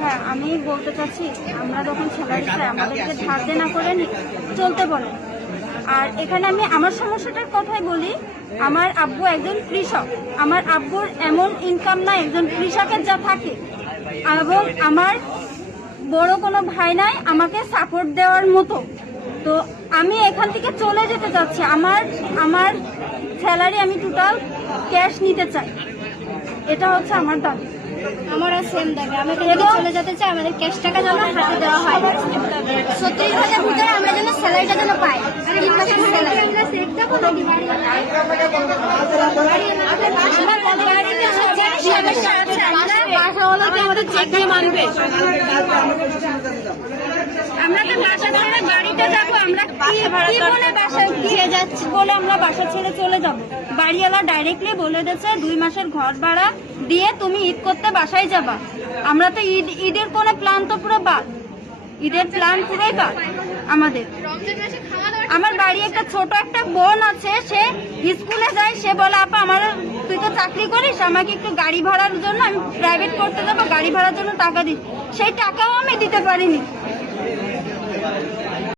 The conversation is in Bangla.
হ্যাঁ, আমি বলতে চাচ্ছি আমরা যখন স্যালারি চাই আমাদেরকে ধার দেনা করে চলতে বলে। আর এখানে আমি আমার সমস্যাটার কথাই বলি। আমার আব্বু একজন কৃষক, আমার আব্বুর এমন ইনকাম নাই একজন কৃষকের যা থাকে, এবং আমার বড় কোনো ভাই নাই আমাকে সাপোর্ট দেওয়ার মতো। তো আমি এখান থেকে চলে যেতে চাচ্ছি। আমার স্যালারি আমি টোটাল ক্যাশ নিতে চাই, এটা হচ্ছে আমার দাবি। আমারও সেম দাবি, আমরা চলে যেতে চাই, আমাদের ক্যাশ টাকা যেন হাতে দেওয়া হয়। 37,000 ভিতরে আমরা যেন স্যালারিটা যেন পাই। আমাদের চেক দিয়ে মানবে। আমরা তো বাসা ছেড়ে বাড়িতে যাবো, আমরা কি বলে বাসায় ফিরে যাচ্ছি বলে আমরা বাসা ছেড়ে চলে যাব। বাড়িওয়ালা ডাইরেক্টলি বলে দিয়েছে 2 মাসের ঘর ভাড়া দিয়ে তুমি ঈদ করতে বাসায় যাবা। আমরা তো ঈদের কোনো প্ল্যান তো পুরো বাদ, ঈদের প্ল্যান পুরোই বাদ আমাদের। আমার বাড়ি একটা ছোট একটা বোন আছে, সে স্কুলে যায়, সে বলে আপা আমার তুই তো চাকরি করিস, আমাকে একটু গাড়ি ভাড়ার জন্য, আমি প্রাইভেট করতে যাবো, গাড়ি ভাড়ার জন্য টাকা দিস, সেই টাকাও আমি দিতে পারিনি।